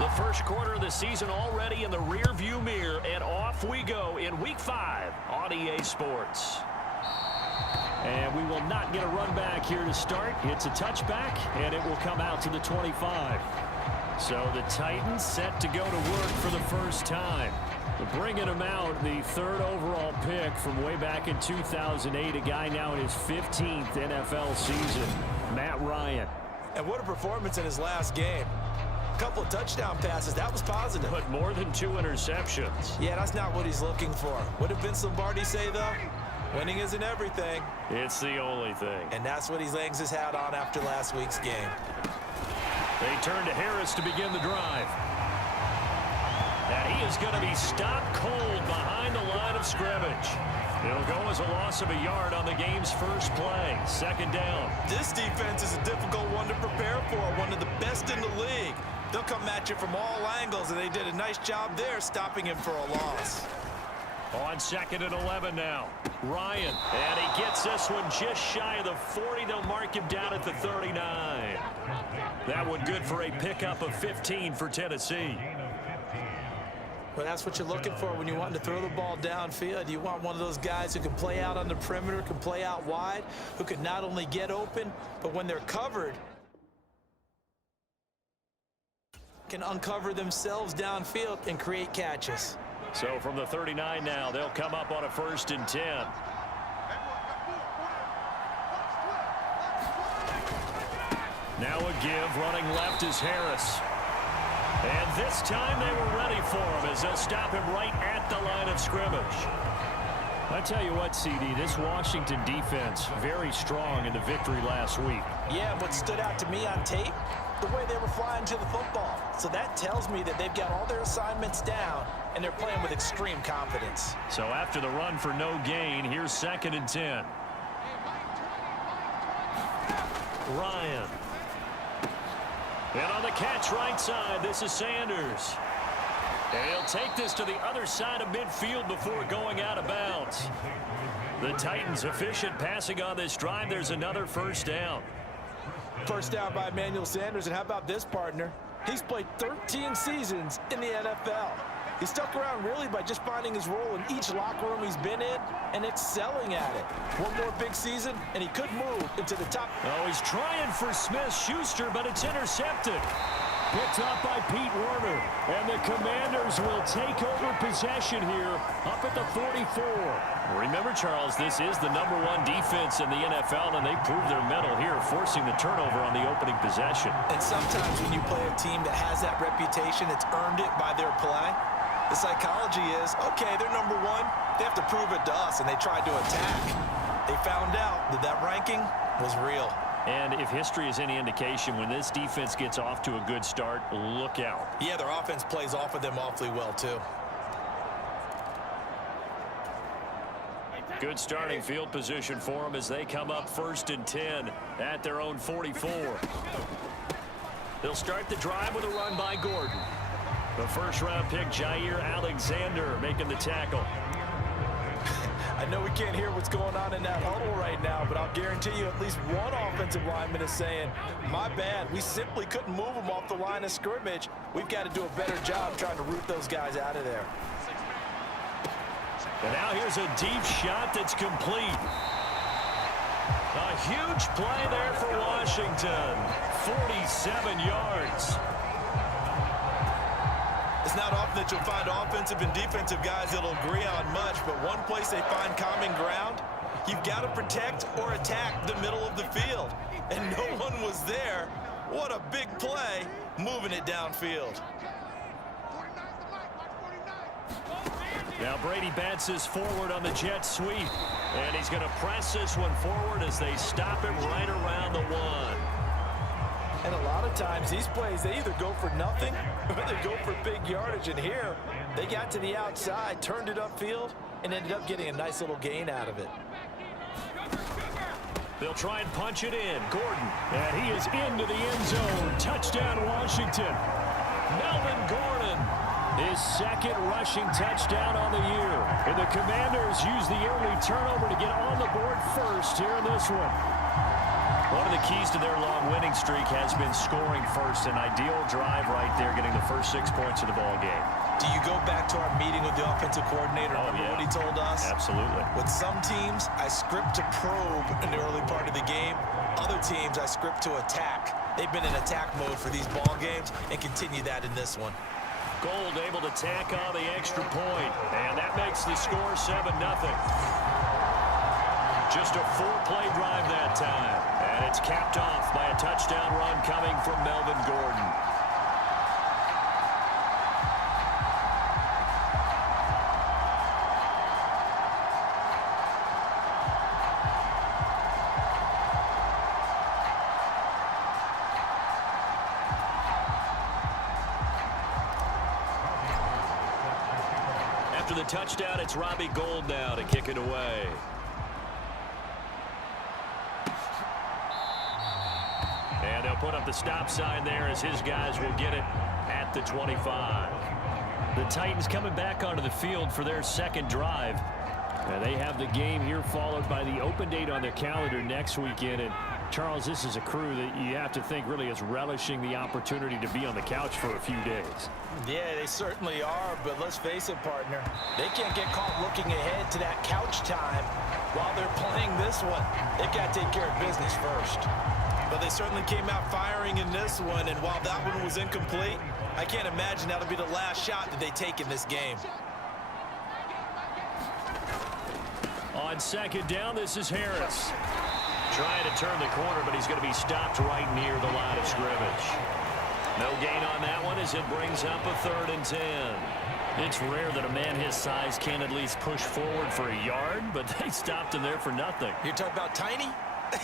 The first quarter of the season already in the rear-view mirror, and off we go in Week 5 on EA Sports. And we will not get a run back here to start. It's a touchback, and it will come out to the 25. So the Titans set to go to work for the first time. Bringing him out, the third overall pick from way back in 2008, a guy now in his 15th NFL season, Matt Ryan. And what a performance in his last game. Couple of touchdown passes, that was positive. But more than 2 interceptions. Yeah, that's not what he's looking for. What did Vince Lombardi say, though? Winning isn't everything. It's the only thing. And that's what he hangs his hat on after last week's game. They turn to Harris to begin the drive. And he is going to be stopped cold behind the line of scrimmage. It'll go as a loss of a yard on the game's first play. Second down. This defense is a difficult one to prepare for, one of the best in the league. They'll come at you from all angles, and they did a nice job there stopping him for a loss. On 2nd and 11 now. Ryan, and he gets this one just shy of the 40. They'll mark him down at the 39. That one good for a pickup of 15 for Tennessee. Well, that's what you're looking for when you want to throw the ball downfield. You want one of those guys who can play out on the perimeter, can play out wide, who can not only get open, but when they're covered, can uncover themselves downfield and create catches. So from the 39 now, they'll come up on a 1st and 10. Now a give, running left is Harris. And this time they were ready for him as they'll stop him right at the line of scrimmage. I tell you what, CD, this Washington defense, very strong in the victory last week. Yeah, what stood out to me on tape, the way they were flying to the football. So that tells me that they've got all their assignments down, and they're playing with extreme confidence. So after the run for no gain, here's 2nd and 10. Ryan. And on the catch right side, this is Sanders. And he'll take this to the other side of midfield before going out of bounds. The Titans efficient passing on this drive. There's another first down. First down by Emmanuel Sanders, and how about this, partner? He's played 13 seasons in the NFL. He stuck around really by just finding his role in each locker room he's been in and excelling at it. One more big season, and he could move into the top. Oh, he's trying for Smith-Schuster, but it's intercepted. Picked up by Pete Werner, and the Commanders will take over possession here up at the 44. Remember, Charles, this is the #1 defense in the NFL, and they proved their mettle here, forcing the turnover on the opening possession. And sometimes when you play a team that has that reputation, it's earned it by their play. The psychology is, okay, they're #1. They have to prove it to us, and they tried to attack. They found out that that ranking was real. And if history is any indication, when this defense gets off to a good start, look out. Yeah, their offense plays off of them awfully well, too. Good starting field position for them as they come up 1st and 10 at their own 44. They'll start the drive with a run by Gordon. The first-round pick, Jair Alexander, making the tackle. I know we can't hear what's going on in that huddle right now, but I'll guarantee you at least one offensive lineman is saying, my bad, we simply couldn't move them off the line of scrimmage. We've got to do a better job trying to root those guys out of there. And now here's a deep shot that's complete. A huge play there for Washington. 47 yards. It's not often that you'll find offensive and defensive guys that'll agree on much, but one place they find common ground, you've got to protect or attack the middle of the field. And no one was there. What a big play, moving it downfield. Now Brady bats this forward on the jet sweep. And he's going to press this one forward as they stop him right around the 1. And a lot of times these plays, they either go for nothing or they go for big yardage. And here, they got to the outside, turned it upfield, and ended up getting a nice little gain out of it. They'll try and punch it in. Gordon, and he is into the end zone. Touchdown, Washington. Melvin Gordon, his 2nd rushing touchdown on the year. And the Commanders use the early turnover to get on the board first here in this one. One of the keys to their long winning streak has been scoring first. An ideal drive right there, getting the first 6 points of the ball game. Do you go back to our meeting with the offensive coordinator? Remember what he told us? Absolutely. With some teams, I script to probe in the early part of the game. Other teams, I script to attack. They've been in attack mode for these ball games and continue that in this one. Gold able to tack on the extra point, and that makes the score 7-0. Just a 4-play drive that time, and it's capped off by a touchdown run coming from Melvin Gordon. After the touchdown, it's Robbie Gould now to kick it away. And they'll put up the stop sign there as his guys will get it at the 25. The Titans coming back onto the field for their second drive. And they have the game here followed by the open date on their calendar next weekend. And Charles, this is a crew that you have to think really is relishing the opportunity to be on the couch for a few days. Yeah, they certainly are, but let's face it, partner. They can't get caught looking ahead to that couch time while they're playing this one. They've got to take care of business first. But they certainly came out firing in this one, and while that one was incomplete, I can't imagine that'll be the last shot that they take in this game. On second down, this is Harris. Trying to turn the corner, but he's going to be stopped right near the line of scrimmage. No gain on that one as it brings up a 3rd and 10. It's rare that a man his size can at least push forward for a yard, but they stopped him there for nothing. You're talking about Tiny?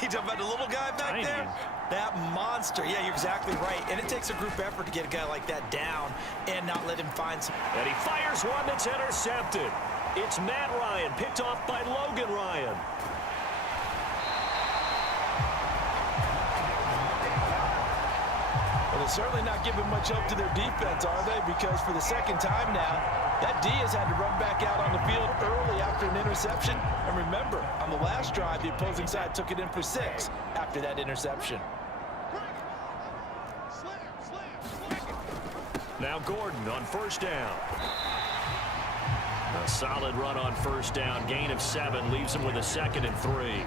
You talking about the little guy back there? That monster. Yeah, you're exactly right. And it takes a group effort to get a guy like that down and not let him find some. And he fires one that's intercepted. It's Matt Ryan, picked off by Logan Ryan. Well, they're certainly not giving much help to their defense, are they? Because for the second time now, that D has had to run back out on the field early after an interception. And remember, on the last drive, the opposing side took it in for 6 after that interception. Now Gordon on first down. A solid run on first down. Gain of 7 leaves him with a 2nd and 3.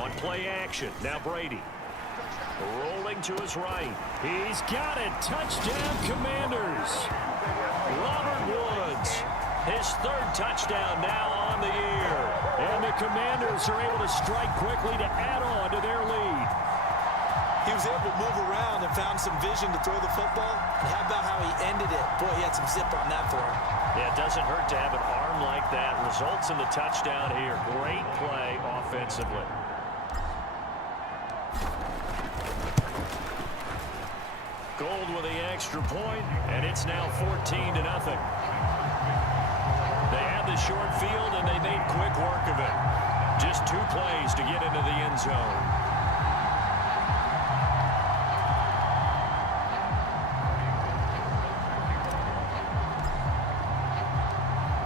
On play action, now Brady. Rolling to his right. He's got it. Touchdown, Commanders. Robert Woods, his 3rd touchdown now on the year. And the Commanders are able to strike quickly to add on to their lead. He was able to move around and found some vision to throw the football. And how about how he ended it? Boy, he had some zip on that for him. Yeah, it doesn't hurt to have an arm like that. Results in the touchdown here. Great play offensively. Gold with the extra point, and it's now 14-0. They had the short field, and they made quick work of it. Just 2 plays to get into the end zone.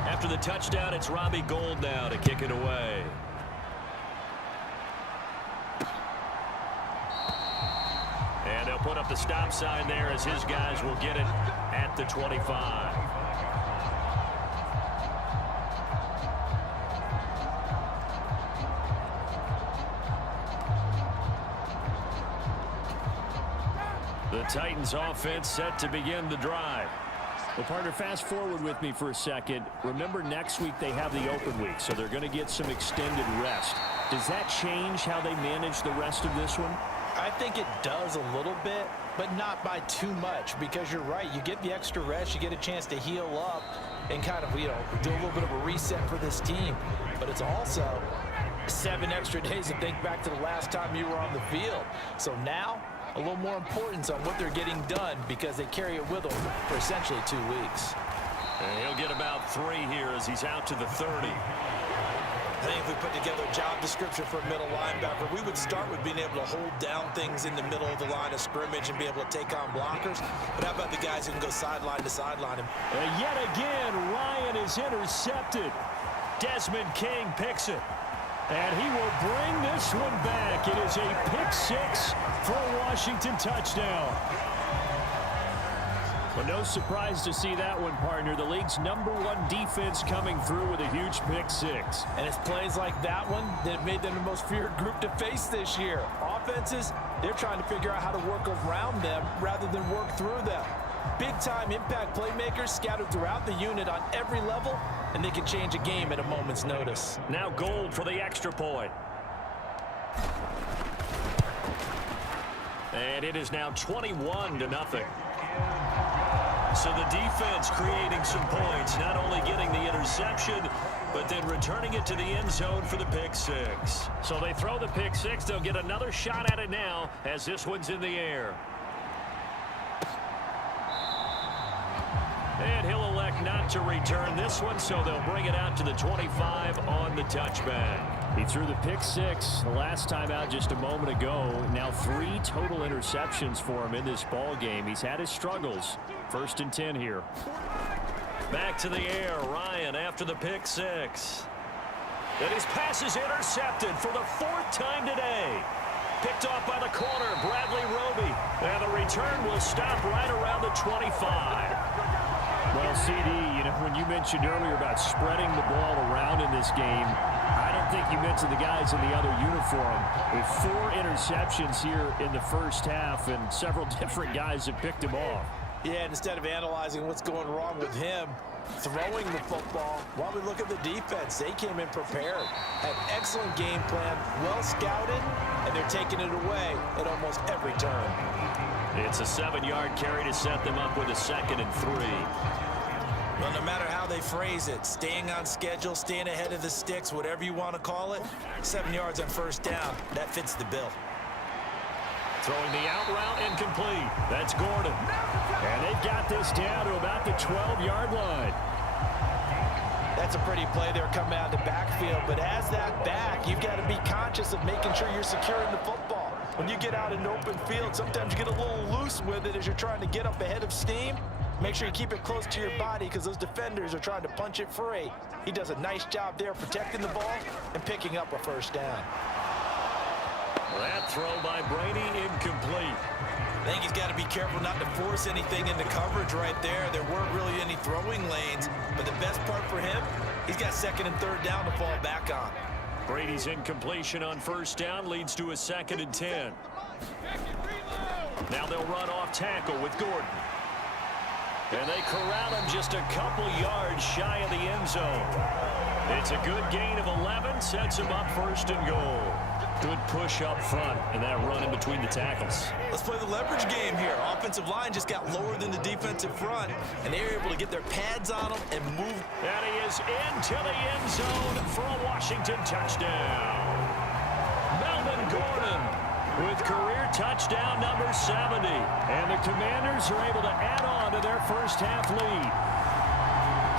After the touchdown, it's Robbie Gould now to kick it away. And they'll put up the stop sign there as his guys will get it at the 25. The Titans offense set to begin the drive. Well, partner, fast forward with me for a second. Remember, next week they have the open week, so they're going to get some extended rest. Does that change how they manage the rest of this one? I think it does a little bit, but not by too much, because you're right. You get the extra rest, you get a chance to heal up and kind of, do a little bit of a reset for this team. But it's also 7 extra days to think back to the last time you were on the field. So now, a little more importance on what they're getting done because they carry it with them for essentially 2 weeks. And he'll get about 3 here as he's out to the 30. I think if we put together a job description for a middle linebacker, we would start with being able to hold down things in the middle of the line of scrimmage and be able to take on blockers. But how about the guys who can go sideline to sideline him? And yet again, Ryan is intercepted. Desmond King picks it. And he will bring this one back. It is a pick six for a Washington touchdown. But no surprise to see that one, partner. The league's #1 defense coming through with a huge pick six. And it's plays like that one that have made them the most feared group to face this year. Offenses, they're trying to figure out how to work around them rather than work through them. Big-time impact playmakers scattered throughout the unit on every level, and they can change a game at a moment's notice. Now Gold for the extra point. And it is now 21-0. So the defense creating some points, not only getting the interception, but then returning it to the end zone for the pick six. So they throw the pick six. They'll get another shot at it now as this one's in the air. And he'll elect not to return this one, so they'll bring it out to the 25 on the touchback. He threw the pick six the last time out just a moment ago. Now 3 total interceptions for him in this ball game. He's had his struggles. 1st and 10 here. Back to the air. Ryan after the pick six. And his pass is intercepted for the 4th time today. Picked off by the corner, Bradley Roby. And the return will stop right around the 25. Well, CD, you know, when you mentioned earlier about spreading the ball around in this game, I don't think you mentioned the guys in the other uniform. With 4 interceptions here in the first half, and several different guys have picked him off. Yeah, instead of analyzing what's going wrong with him, throwing the football, while we look at the defense, they came in prepared. Had excellent game plan, well scouted, and they're taking it away at almost every turn. It's a 7-yard carry to set them up with a 2nd and 3. Well, no matter how they phrase it, staying on schedule, staying ahead of the sticks, whatever you want to call it, 7 yards on 1st down, that fits the bill. Throwing the out route incomplete. That's Gordon. And they've got this down to about the 12-yard line. That's a pretty play there coming out of the backfield, but as that back, you've got to be conscious of making sure you're securing the football. When you get out in open field, sometimes you get a little loose with it as you're trying to get up ahead of steam. Make sure you keep it close to your body because those defenders are trying to punch it free. He does a nice job there protecting the ball and picking up a 1st down. That throw by Brady incomplete. I think he's got to be careful not to force anything into coverage right there. There weren't really any throwing lanes, but the best part for him, he's got 2nd and 3rd down to fall back on. Brady's incompletion on 1st down leads to a 2nd and 10. Now they'll run off tackle with Gordon. And they corral him just a couple yards shy of the end zone. It's a good gain of 11, sets him up 1st and goal. Good push up front and that run in between the tackles. Let's play the leverage game here. Offensive line just got lower than the defensive front, and they were able to get their pads on them and move. And he is into the end zone for a Washington touchdown. Melvin Gordon with career touchdown number 70. And the Commanders are able to add on to their 1st half lead.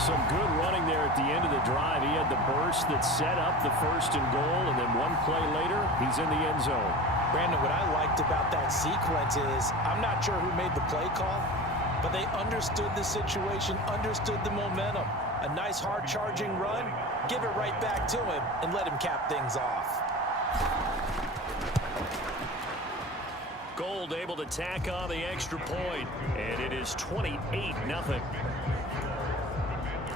Some good running there at the end of the drive. He had the burst that set up the 1st and goal, and then one play later, he's in the end zone. Brandon, what I liked about that sequence is I'm not sure who made the play call, but they understood the situation, understood the momentum. A nice hard charging run, give it right back to him, and let him cap things off. Gold able to tack on the extra point, and it is 28-0.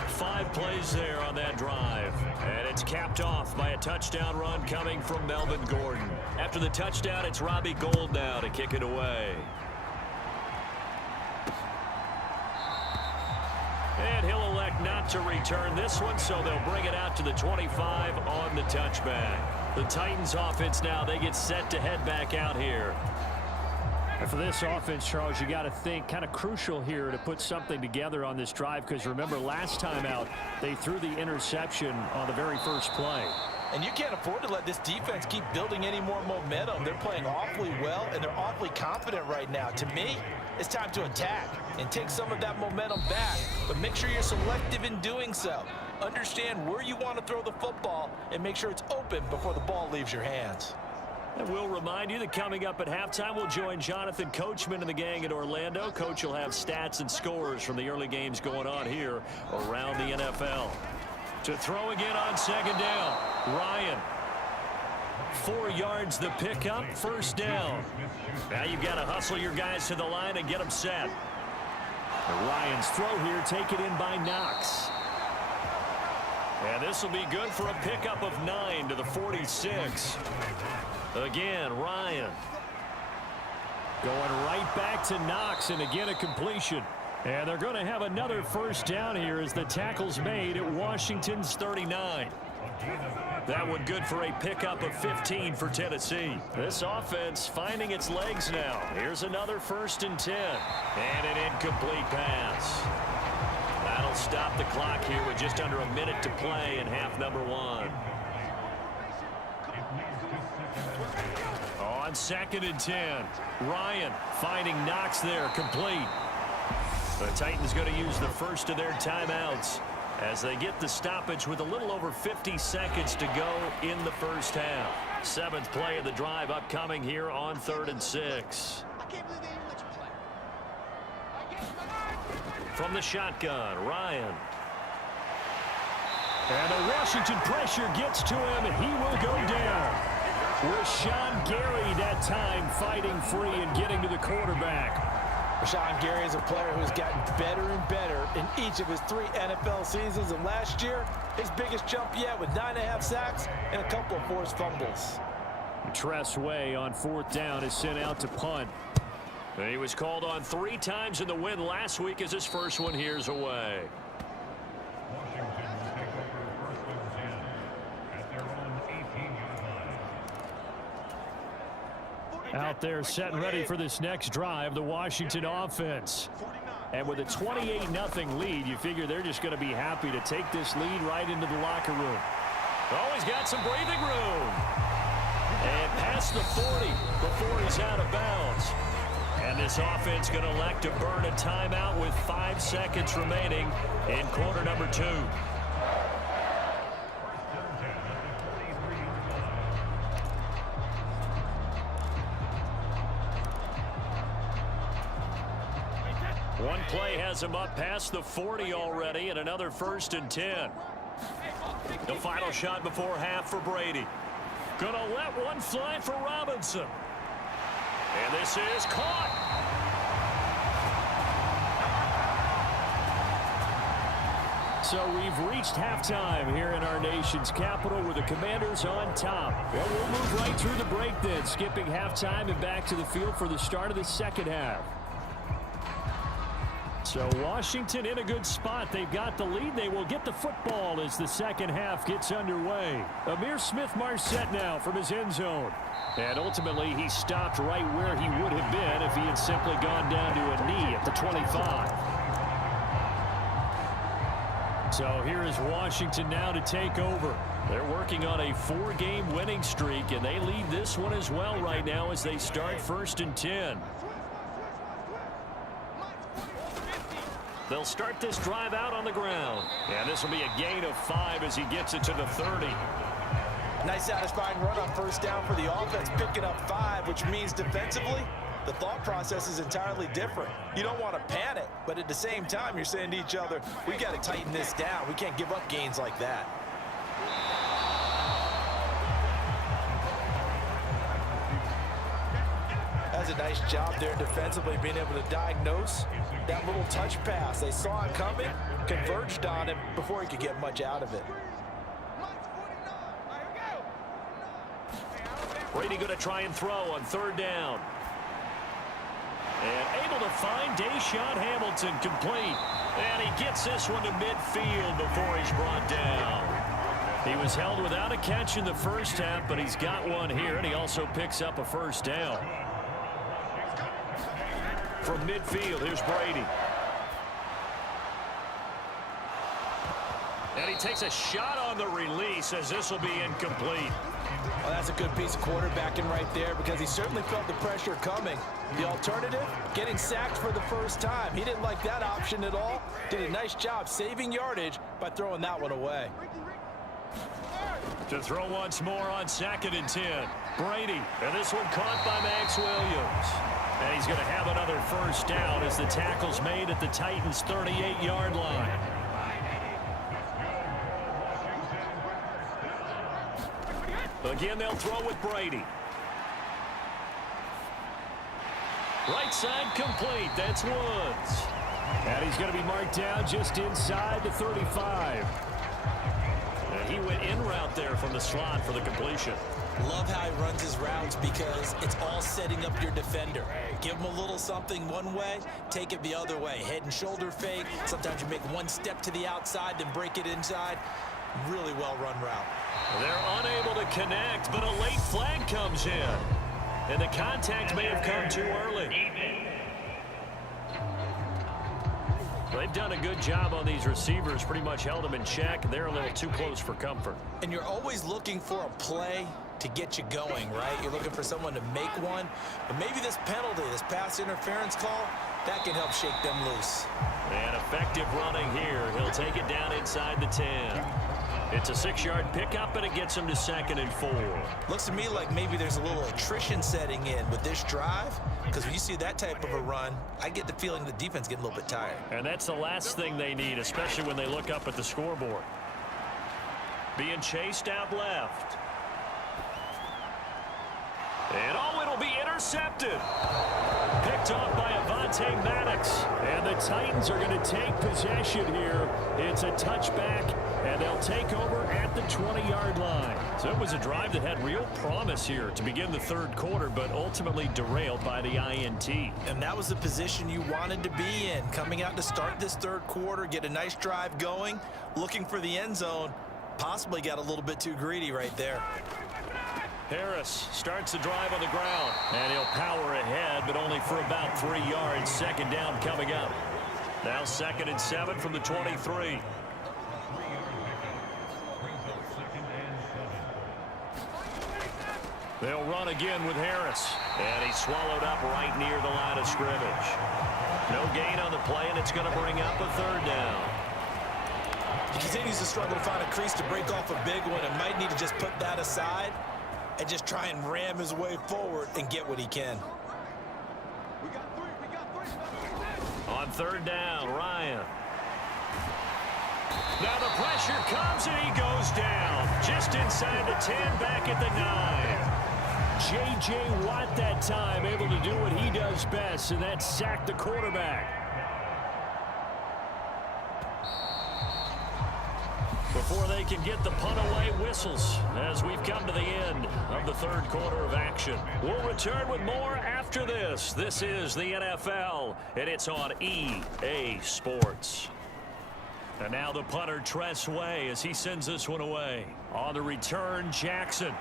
5 plays there on that drive. And it's capped off by a touchdown run coming from Melvin Gordon. After the touchdown, it's Robbie Gould now to kick it away. And he'll elect not to return this one, so they'll bring it out to the 25 on the touchback. The Titans offense now, they get set to head back out here. And for this offense, Charles, you got to think kind of crucial here to put something together on this drive, because remember last time out they threw the interception on the very 1st play. And you can't afford to let this defense keep building any more momentum. They're playing awfully well, and they're awfully confident right now. To me, it's time to attack and take some of that momentum back, but make sure you're selective in doing so. Understand where you want to throw the football and make sure it's open before the ball leaves your hands. And we'll remind you that coming up at halftime, we'll join Jonathan Coachman and the gang at Orlando. Coach will have stats and scores from the early games going on here around the NFL. To throw again on second down. Ryan. 4 yards the pickup, first down. Now you've got to hustle your guys to the line and get them set. And Ryan's throw here taken in by Knox. And this will be good for a pickup of 9 to the 46. Again, Ryan. Going right back to Knox, and again a completion. And they're going to have another first down here as the tackle's made at Washington's 39. That one good for a pickup of 15 for Tennessee. This offense finding its legs now. Here's another 1st and 10. And an incomplete pass. That'll stop the clock here with just under a minute to play in half number 1. On 2nd and 10. Ryan finding Knox there, complete. The Titans going to use the first of their timeouts as they get the stoppage with a little over 50 seconds to go in the first half. 7th play of the drive upcoming here on 3rd and 6. From the shotgun, Ryan. And the Washington pressure gets to him, and he will go down. Rashawn Gary that time fighting free and getting to the quarterback. Rashawn Gary is a player who's gotten better and better in each of his 3 NFL seasons. And last year, his biggest jump yet with 9.5 sacks and a couple of forced fumbles. Tress Way on 4th down is sent out to punt. He was called on 3 times in the win last week as his first one here's away. Out there set and ready for this next drive, the Washington offense. And with a 28-0 lead, you figure they're just going to be happy to take this lead right into the locker room. Oh, he's got some breathing room. And past the 40 before he's out of bounds. And this offense going to elect to burn a timeout with 5 seconds remaining in quarter number 2. One play has him up past the 40 already, and another 1st and 10. The final shot before half for Brady. Gonna let one fly for Robinson. And this is caught. So we've reached halftime here in our nation's capital with the Commanders on top. Well, we'll move right through the break then, skipping halftime and back to the field for the start of the second half. So Washington in a good spot. They've got the lead. They will get the football as the second half gets underway. Amir Smith-Marset now from his end zone. And ultimately he stopped right where he would have been if he had simply gone down to a knee at the 25. So here is Washington now to take over. They're working on a 4-game winning streak, and they lead this one as well right now as they start 1st and 10. They'll start this drive out on the ground. And this will be a gain of 5 as he gets it to the 30. Nice satisfying run on 1st down for the offense, picking up 5, which means defensively, the thought process is entirely different. You don't want to panic, but at the same time, you're saying to each other, we got to tighten this down. We can't give up gains like that. That's a nice job there defensively, being able to diagnose that little touch pass. They saw it coming, converged on him before he could get much out of it. Brady going to try and throw on 3rd down. And able to find Deshaun Hamilton complete. And he gets this one to midfield before he's brought down. He was held without a catch in the first half, but he's got one here, and he also picks up a 1st down. From midfield, here's Brady. And he takes a shot on the release as this will be incomplete. Well, that's a good piece of quarterbacking right there because he certainly felt the pressure coming. The alternative, getting sacked for the first time. He didn't like that option at all. Did a nice job saving yardage by throwing that one away. To throw once more on 2nd and 10. Brady, and this one caught by Max Williams. And he's going to have another 1st down as the tackle's made at the Titans' 38-yard line. Again, they'll throw with Brady. Right side complete. That's Woods. And he's going to be marked down just inside the 35. And he went in route there from the slot for the completion. Love how he runs his routes because it's all setting up your defender. Give him a little something one way, take it the other way. Head and shoulder fake. Sometimes you make one step to the outside, then break it inside. Really well-run route. They're unable to connect, but a late flag comes in. And the contact may have come too early. They've done a good job on these receivers, pretty much held them in check. They're a little too close for comfort. And you're always looking for a play to get you going, right? You're looking for someone to make one. But maybe this penalty, this pass interference call, that can help shake them loose. And effective running here. He'll take it down inside the 10. It's a 6-yard pickup, and it gets him to 2nd and 4. Looks to me like maybe there's a little attrition setting in with this drive, because when you see that type of a run, I get the feeling the defense getting a little bit tired. And that's the last thing they need, especially when they look up at the scoreboard. Being chased out left. And it'll be intercepted. Picked off by Avonte Maddox. And the Titans are going to take possession here. It's a touchback, and they'll take over at the 20-yard line. So it was a drive that had real promise here to begin the third quarter, but ultimately derailed by the INT. And that was the position you wanted to be in. Coming out to start this third quarter, get a nice drive going, looking for the end zone. Possibly got a little bit too greedy right there. Harris starts the drive on the ground, and he'll power ahead, but only for about 3 yards. 2nd down coming up. Now 2nd and 7 from the 23. They'll run again with Harris, and he's swallowed up right near the line of scrimmage. No gain on the play, and it's going to bring up a 3rd down. He continues to struggle to find a crease to break off a big one, and might need to just put that aside and just try and ram his way forward and get what he can. On 3rd down, Ryan. Now the pressure comes, and he goes down. Just inside the 10, back at the 9. J.J. Watt that time able to do what he does best, and that's sack the quarterback. Before they can get the punt away, whistles as we've come to the end of the third quarter of action. We'll return with more after this. This is the NFL, and it's on EA Sports. And now the punter, Tress Way, as he sends this one away. On the return, Jackson.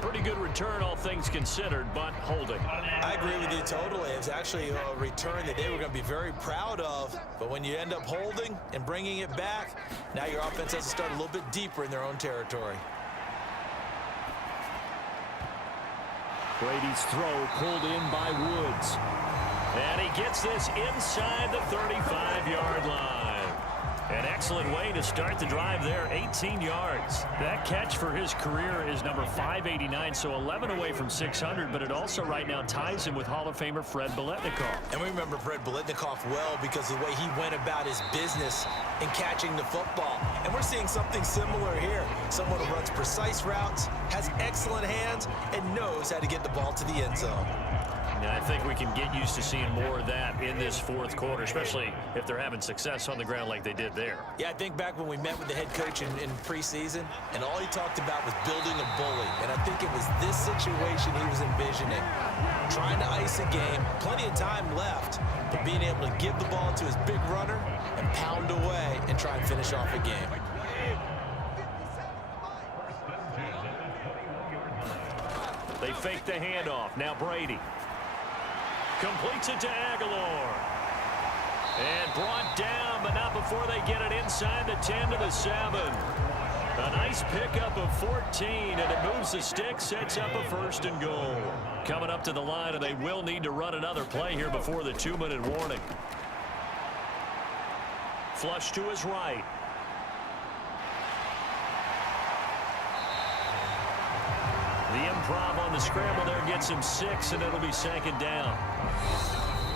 Pretty good return, all things considered, but holding. I agree with you totally. It's actually a return that they were going to be very proud of. But when you end up holding and bringing it back, now your offense has to start a little bit deeper in their own territory. Brady's throw pulled in by Woods. And he gets this inside the 35-yard line. An excellent way to start the drive there, 18 yards. That catch for his career is number 589, so 11 away from 600, but it also right now ties him with Hall of Famer Fred Biletnikoff. And we remember Fred Biletnikoff well because of the way he went about his business in catching the football. And we're seeing something similar here. Someone who runs precise routes, has excellent hands, and knows how to get the ball to the end zone. And I think we can get used to seeing more of that in this fourth quarter, especially if they're having success on the ground like they did there. Yeah, I think back when we met with the head coach in preseason, and all he talked about was building a bully. And I think it was this situation he was envisioning. Trying to ice a game, plenty of time left, but being able to give the ball to his big runner and pound away and try and finish off a game. They fake the handoff. Now Brady completes it to Aguilar. And brought down, but not before they get it inside the 10 to the 7. A nice pickup of 14, and it moves the stick, sets up a 1st and goal. Coming up to the line, and they will need to run another play here before the 2-minute warning. Flush to his right. The improv on the scramble there gets him 6, and it'll be second down.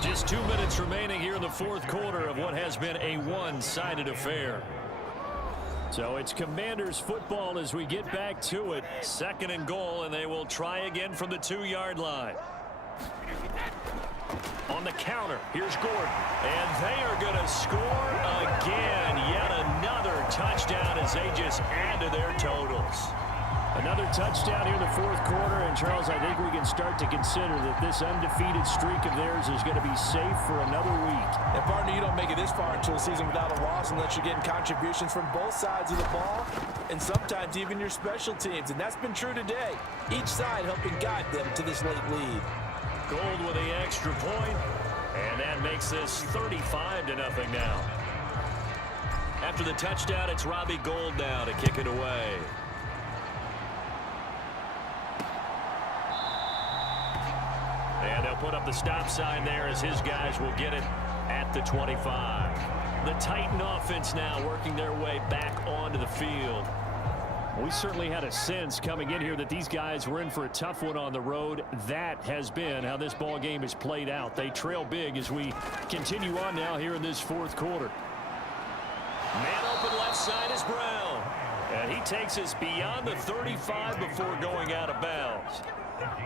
Just 2 minutes remaining here in the fourth quarter of what has been a one-sided affair. So it's Commanders football as we get back to it. Second and goal, and they will try again from the 2-yard line. On the counter, here's Gordon. And they are going to score again. Yet another touchdown as they just add to their totals. Another touchdown here in the fourth quarter. And, Charles, I think we can start to consider that this undefeated streak of theirs is going to be safe for another week. And, partner, you don't make it this far into a season without a loss unless you're getting contributions from both sides of the ball and sometimes even your special teams. And that's been true today. Each side helping guide them to this late lead. Gold with the extra point, and that makes this 35-0 now. After the touchdown, it's Robbie Gould now to kick it away. And they'll put up the stop sign there as his guys will get it at the 25. The Titan offense now working their way back onto the field. We certainly had a sense coming in here that these guys were in for a tough one on the road. That has been how this ball game has played out. They trail big as we continue on now here in this fourth quarter. Man open left side is Brown. And he takes us beyond the 35 before going out of bounds.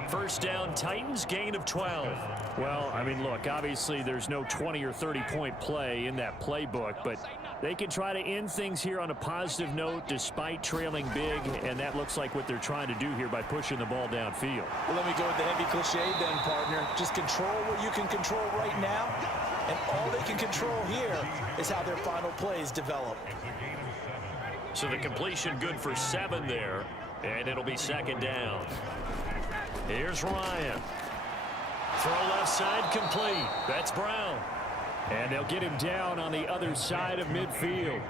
First down, Titans, gain of 12. Well, I mean, look, obviously there's no 20 or 30-point play in that playbook, but they can try to end things here on a positive note despite trailing big, and that looks like what they're trying to do here by pushing the ball downfield. Well, let me go with the heavy cliche then, partner. Just control what you can control right now, and all they can control here is how their final plays develop. So the completion good for 7 there, and it'll be second down. Here's Ryan. Throw left side complete. That's Brown. And they'll get him down on the other side of midfield.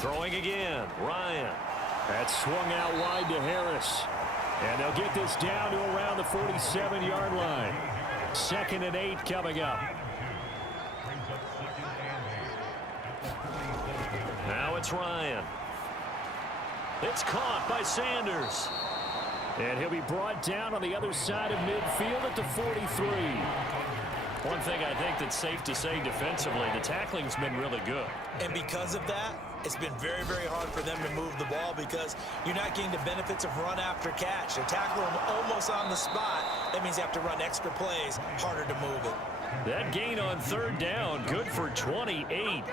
Throwing again. Ryan. That's swung out wide to Harris. And they'll get this down to around the 47-yard line. 2nd and 8 coming up. Now it's Ryan. It's caught by Sanders. And he'll be brought down on the other side of midfield at the 43. One thing I think that's safe to say defensively, the tackling's been really good. And because of that, it's been very, very hard for them to move the ball because you're not getting the benefits of run after catch. They tackle them almost on the spot. That means you have to run extra plays, harder to move it. That gain on 3rd down, good for 28.